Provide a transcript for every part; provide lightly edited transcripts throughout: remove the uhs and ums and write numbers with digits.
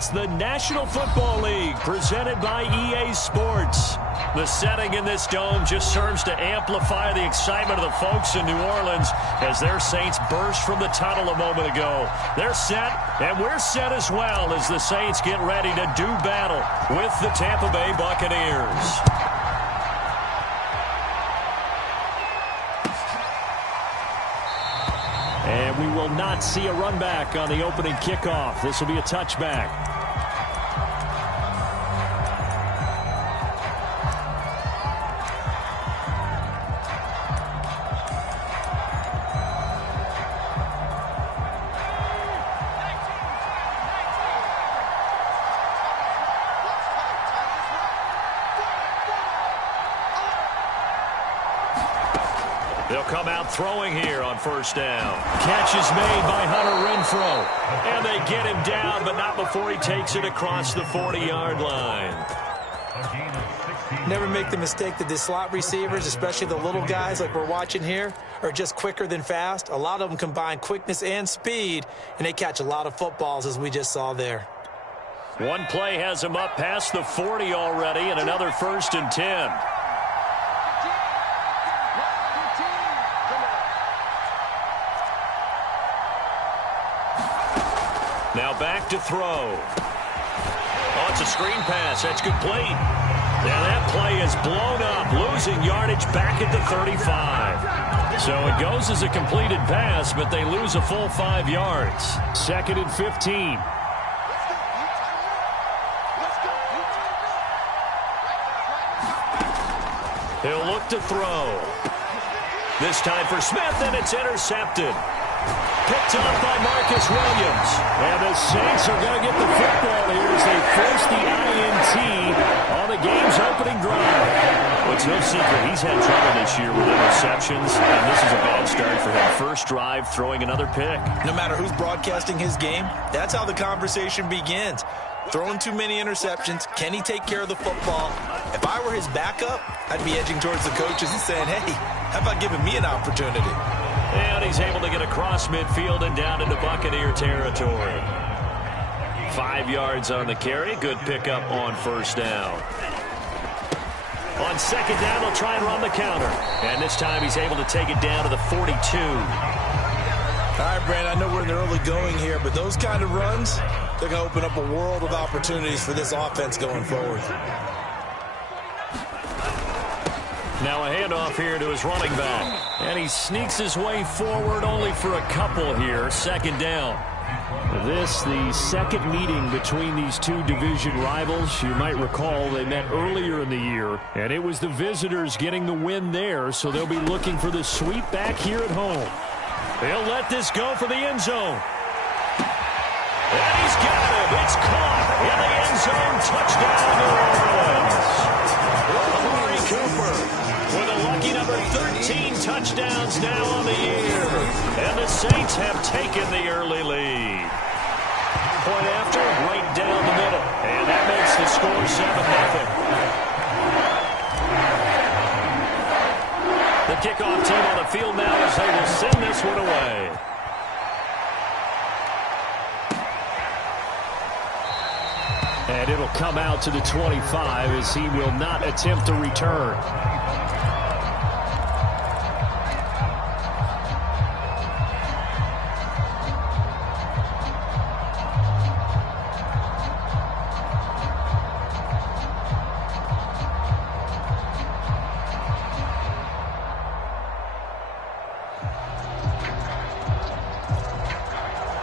It's the National Football League presented by EA Sports. The setting in this dome just serves to amplify the excitement of the folks in New Orleans as their Saints burst from the tunnel a moment ago. They're set, and we're set as well as the Saints get ready to do battle with the Tampa Bay Buccaneers. And we will not see a run back on the opening kickoff. This will be a touchback. They'll come out throwing here on first down. Catch is made by Hunter Renfrow. And they get him down, but not before he takes it across the 40-yard line. Never make the mistake that the slot receivers, especially the little guys like we're watching here, are just quicker than fast. A lot of them combine quickness and speed, and they catch a lot of footballs, as we just saw there. One play has him up past the 40 already, and another 1st and 10. Now back to throw. Oh, it's a screen pass. That's complete. Now that play is blown up, losing yardage back at the 35. So it goes as a completed pass, but they lose a full 5 yards. 2nd and 15. He'll look to throw. This time for Smith, and it's intercepted. Picked up by Marcus Williams. And the Saints are going to get the football here as they force the INT on the game's opening drive. Well, it's no secret he's had trouble this year with interceptions, and this is a bad start for him. First drive, throwing another pick. No matter who's broadcasting his game, that's how the conversation begins. Throwing too many interceptions. Can he take care of the football? If I were his backup, I'd be edging towards the coaches and saying, hey, how about giving me an opportunity? And he's able to get across midfield and down into Buccaneer territory. 5 yards on the carry. Good pickup on first down. On second down, they'll try and run the counter. And this time he's able to take it down to the 42. All right, Brandon, I know we're in the early going here, but those kind of runs, they're going to open up a world of opportunities for this offense going forward. Now a handoff here to his running back. And he sneaks his way forward only for a couple here. 2nd down. This, the second meeting between these two division rivals. You might recall they met earlier in the year, and it was the visitors getting the win there, so they'll be looking for the sweep back here at home. They'll let this go for the end zone. And he's got him. It's caught in the end zone. Touchdown, New Orleans. Amari Cooper with a lucky number 13 touchdowns now on the year. And the Saints have taken the early lead. Point after, right down the middle. And that makes the score 7-0. The kickoff team on the field now as they will send this one away. And it'll come out to the 25 as he will not attempt to return.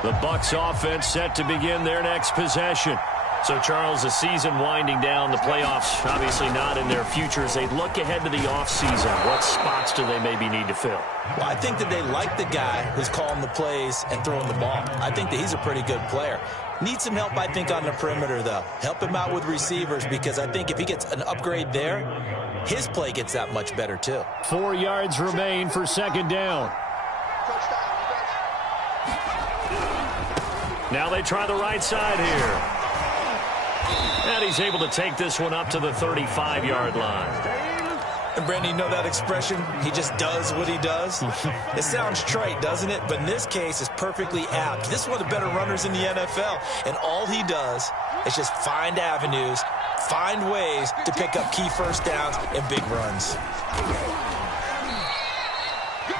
The Bucs offense set to begin their next possession. So, Charles, the season winding down, the playoffs obviously not in their future. As they look ahead to the offseason, what spots do they maybe need to fill? Well, I think that they like the guy who's calling the plays and throwing the ball. I think that he's a pretty good player. Needs some help, I think, on the perimeter, though. Help him out with receivers, because I think if he gets an upgrade there, his play gets that much better, too. 4 yards remain for 2nd down. Now they try the right side here. And he's able to take this one up to the 35-yard line. And, Brandon, you know that expression? He just does what he does? It sounds trite, doesn't it? But in this case, it's perfectly apt. This is one of the better runners in the NFL. And all he does It's just find avenues, find ways to pick up key first downs and big runs.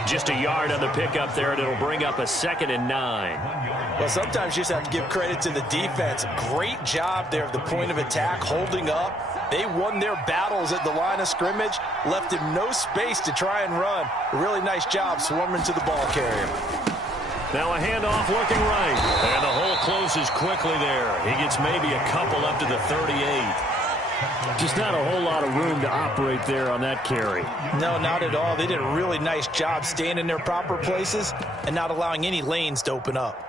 Just a yard on the pickup there, and it'll bring up a 2nd and 9. Well, sometimes you just have to give credit to the defense. Great job there at the point of attack, holding up. They won their battles at the line of scrimmage, left him no space to try and run. A really nice job swarming to the ball carrier. Now a handoff looking right, and the hole closes quickly there. He gets maybe a couple up to the 38. Just not a whole lot of room to operate there on that carry. No, not at all. They did a really nice job staying in their proper places and not allowing any lanes to open up.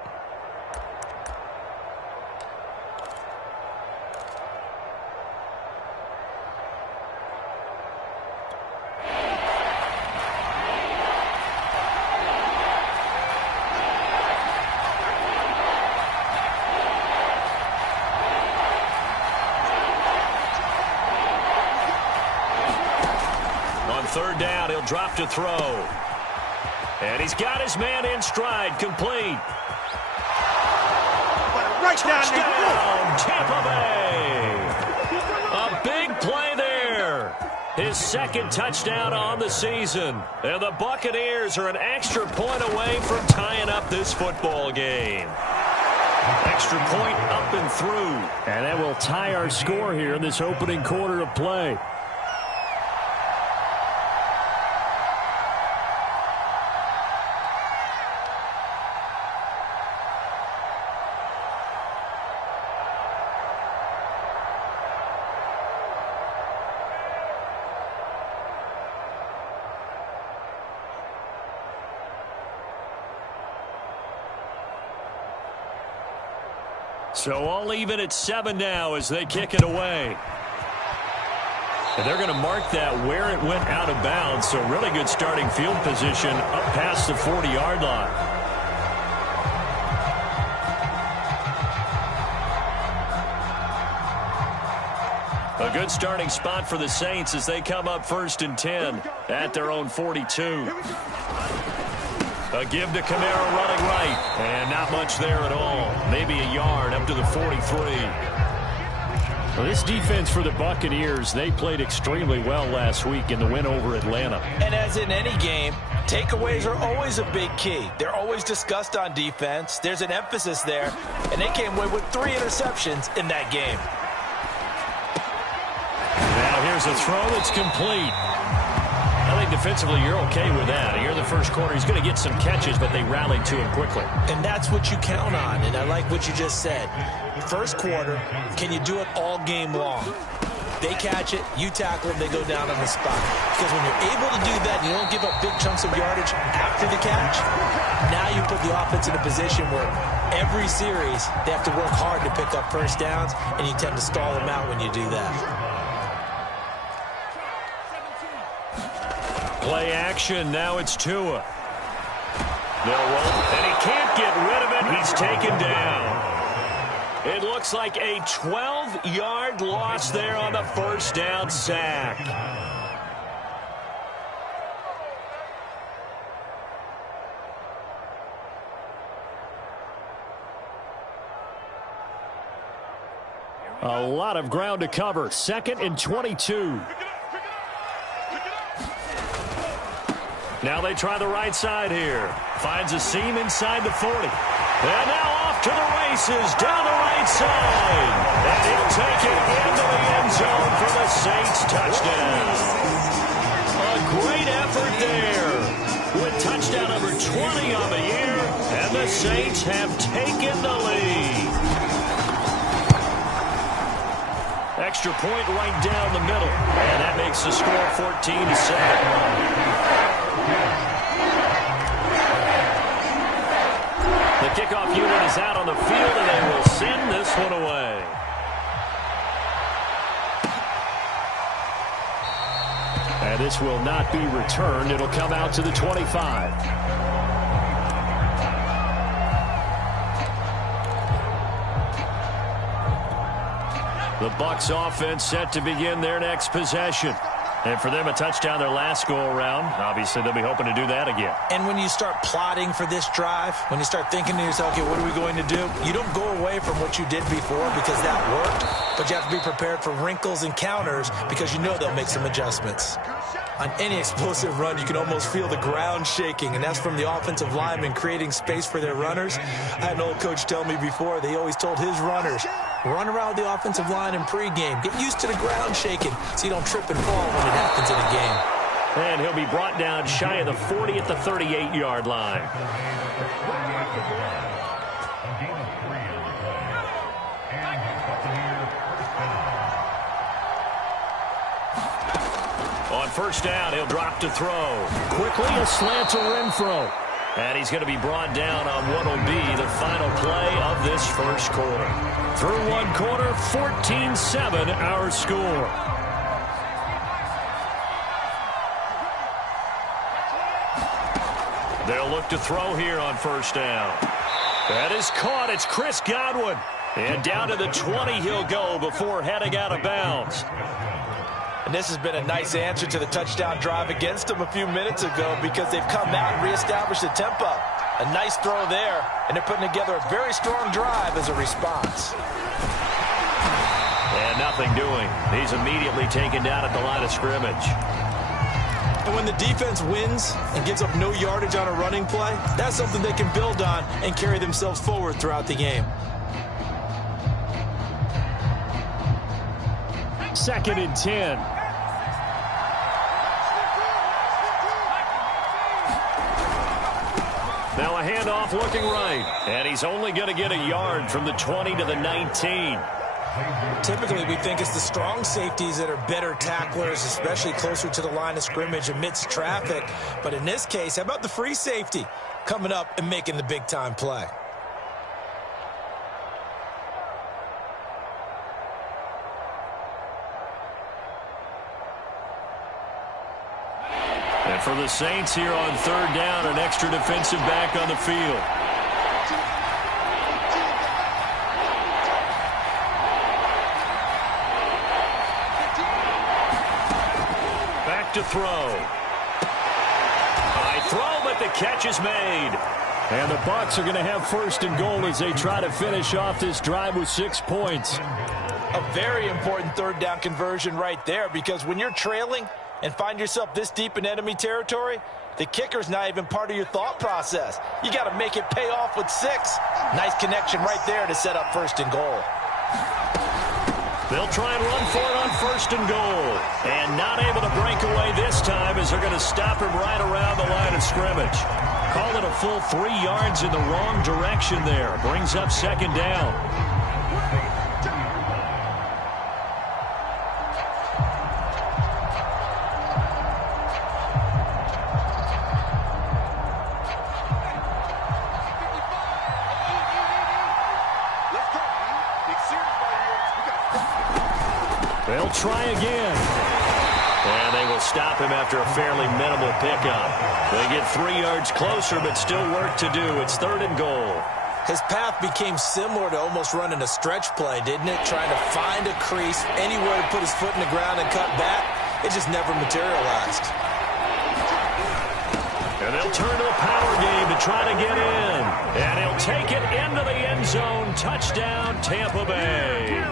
Third down, he'll drop to throw. And he's got his man in stride, complete. Touchdown, Tampa Bay. A big play there. His 2nd touchdown on the season. And the Buccaneers are an extra point away from tying up this football game. Extra point up and through. And that will tie our score here in this opening quarter of play. So all even at 7 now as they kick it away. And they're going to mark that where it went out of bounds. So really good starting field position up past the 40-yard line. A good starting spot for the Saints as they come up 1st and 10 at their own 42. A give to Kamara running right, and not much there at all. Maybe a yard up to the 43. Well, this defense for the Buccaneers, they played extremely well last week in the win over Atlanta. And as in any game, takeaways are always a big key. They're always discussed on defense. There's an emphasis there, and they came away with 3 interceptions in that game. Now here's a throw that's complete. I think defensively you're okay with that. Here in the first quarter, he's going to get some catches, but they rallied to him quickly. And that's what you count on, and I like what you just said. First quarter, can you do it all game long? They catch it, you tackle them, they go down on the spot. Because when you're able to do that, you don't give up big chunks of yardage after the catch, now you put the offense in a position where every series they have to work hard to pick up first downs, and you tend to stall them out when you do that. Play action, now it's Tua. They'll roll, and he can't get rid of it. He's taken down. It looks like a 12-yard loss there on the first down sack. A lot of ground to cover. 2nd and 22. Now they try the right side here. Finds a seam inside the 40. And now off to the races down the right side. And he'll take it into the end zone for the Saints touchdown. A great effort there with touchdown number 20 on the year. And the Saints have taken the lead. Extra point right down the middle. And that makes the score 14-7. The kickoff unit is out on the field, and they will send this one away. And this will not be returned. It'll come out to the 25. The Bucs offense set to begin their next possession. And for them, a touchdown their last go-around. Obviously, they'll be hoping to do that again. And when you start plotting for this drive, when you start thinking to yourself, okay, what are we going to do? You don't go away from what you did before because that worked, but you have to be prepared for wrinkles and counters because you know they'll make some adjustments. On any explosive run, you can almost feel the ground shaking, and that's from the offensive linemen creating space for their runners. I had an old coach tell me before, they always told his runners, run around the offensive line in pregame. Get used to the ground shaking so you don't trip and fall when it happens in a game. And he'll be brought down shy of the 40 at the 38-yard line. On first down, he'll drop to throw. Quickly, a slant to Renfro. And he's going to be brought down on what will be the final play of this first quarter. Through one quarter, 14-7 our score. They'll look to throw here on first down. That is caught. It's Chris Godwin. And down to the 20 he'll go before heading out of bounds. And this has been a nice answer to the touchdown drive against them a few minutes ago because they've come out and reestablished the tempo. A nice throw there, and they're putting together a very strong drive as a response. And nothing doing. He's immediately taken down at the line of scrimmage. And when the defense wins and gives up no yardage on a running play, that's something they can build on and carry themselves forward throughout the game. Second and 10. Now a handoff looking right. And he's only going to get a yard from the 20 to the 19. Typically, we think it's the strong safeties that are better tacklers, especially closer to the line of scrimmage amidst traffic. But in this case, how about the free safety coming up and making the big-time play? And for the Saints here on third down, an extra defensive back on the field. Back to throw. High throw, but the catch is made. And the Bucs are going to have first and goal as they try to finish off this drive with 6 points. A very important third down conversion right there, because when you're trailing and find yourself this deep in enemy territory, the kicker's not even part of your thought process. You got to make it pay off with 6. Nice connection right there to set up first and goal. They'll try and run for it on first and goal. And not able to break away this time as they're going to stop him right around the line of scrimmage. Call it a full 3 yards in the wrong direction there. Brings up second down. They'll try again. And they will stop him after a fairly minimal pickup. They get 3 yards closer, but still work to do. It's third and goal. His path became similar to almost running a stretch play, didn't it? Trying to find a crease, anywhere to put his foot in the ground and cut back. It just never materialized. And they'll turn to a power game to try to get in. And he'll take it into the end zone. Touchdown, Tampa Bay.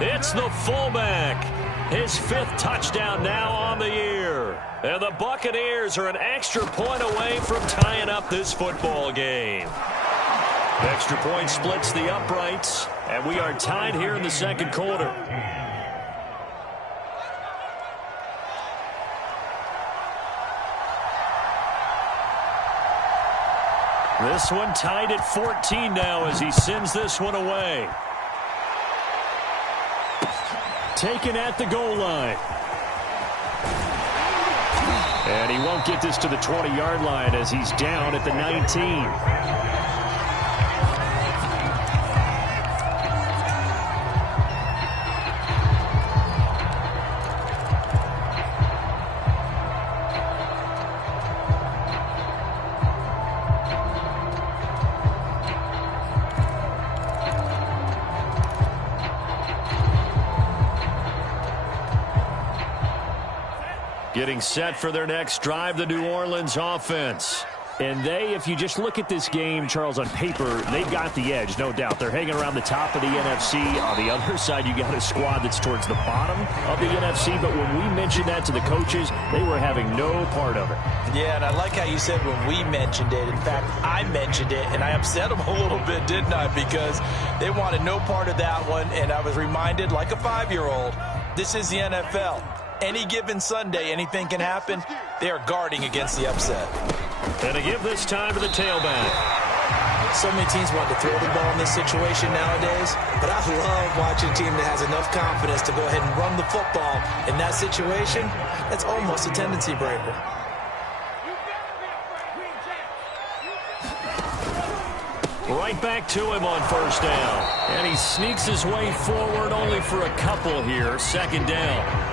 It's the fullback. His 5th touchdown now on the year. And the Buccaneers are an extra point away from tying up this football game. Extra point splits the uprights. And we are tied here in the second quarter. This one tied at 14 now as he sends this one away. Taken at the goal line. And he won't get this to the 20-yard line as he's down at the 19. Getting set for their next drive, the New Orleans offense. And if you just look at this game, Charles, on paper, they've got the edge, no doubt. They're hanging around the top of the NFC. On the other side, you got a squad that's towards the bottom of the NFC. But when we mentioned that to the coaches, they were having no part of it. Yeah, and I like how you said when we mentioned it. In fact, I mentioned it, and I upset them a little bit, didn't I? Because they wanted no part of that one, and I was reminded, like a 5-year-old, this is the NFL. Any given Sunday, anything can happen. They are guarding against the upset. And to give this time to the tailback. So many teams want to throw the ball in this situation nowadays, but I love watching a team that has enough confidence to go ahead and run the football. In that situation, that's almost a tendency breaker. Right back to him on first down. And he sneaks his way forward only for a couple here. Second down.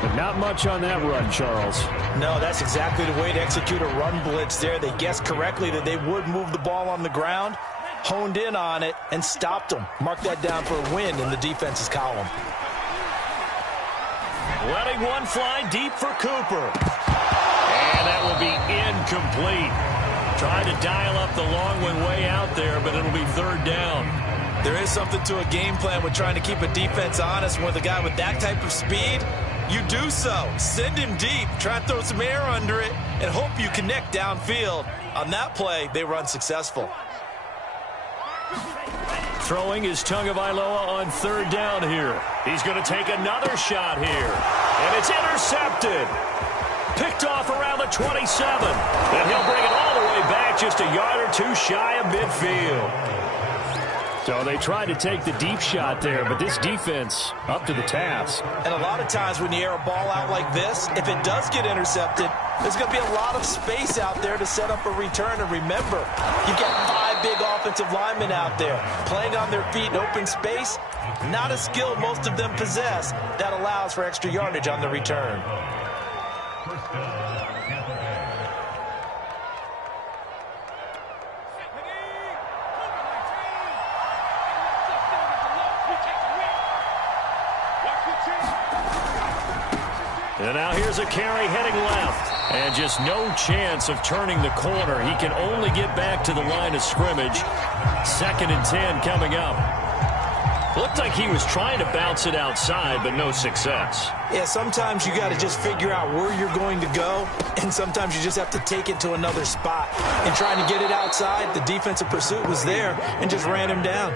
But not much on that run, Charles. No, that's exactly the way to execute a run blitz there. They guessed correctly that they would move the ball on the ground, honed in on it, and stopped them. Mark that down for a win in the defense's column. Letting one fly deep for Cooper. And that will be incomplete. Trying to dial up the long one way out there, but it'll be third down. There is something to a game plan with trying to keep a defense honest. With a guy with that type of speed, you do so. Send him deep. Try and throw some air under it and hope you connect downfield. On that play, they run successful. Throwing is Tagovailoa on third down here. He's going to take another shot here. And it's intercepted. Picked off around the 27. And he'll bring it all the way back just a yard or two shy of midfield. So they tried to take the deep shot there, but this defense up to the task. And a lot of times when you air a ball out like this, if it does get intercepted, there's going to be a lot of space out there to set up a return. And remember, you've got 5 big offensive linemen out there playing on their feet in open space. Not a skill most of them possess that allows for extra yardage on the return. And now here's a carry heading left. And just no chance of turning the corner. He can only get back to the line of scrimmage. 2nd and 10 coming up. Looked like he was trying to bounce it outside, but no success. Yeah, sometimes you got to just figure out where you're going to go, and sometimes you just have to take it to another spot. And trying to get it outside, the defensive pursuit was there and just ran him down.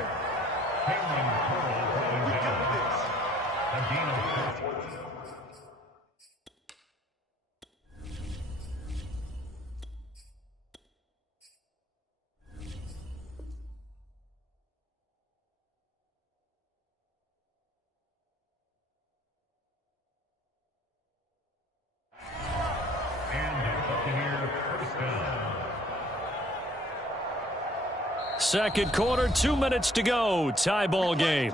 Second quarter, 2 minutes to go. Tie ball game.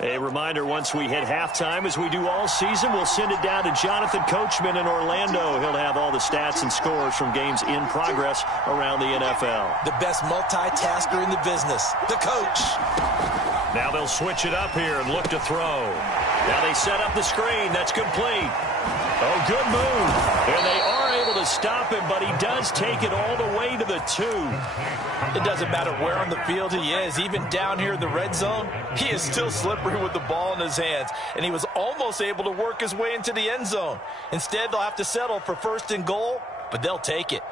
A reminder, once we hit halftime, as we do all season, we'll send it down to Jonathan Coachman in Orlando. He'll have all the stats and scores from games in progress around the NFL. The best multitasker in the business, the coach. Now they'll switch it up here and look to throw. Now they set up the screen. That's complete. Oh, good move. And they are able to stop him, but he does take it all the way to the 2. It doesn't matter where on the field he is. Even down here in the red zone, he is still slippery with the ball in his hands. And he was almost able to work his way into the end zone. Instead, they'll have to settle for 1st and goal, but they'll take it.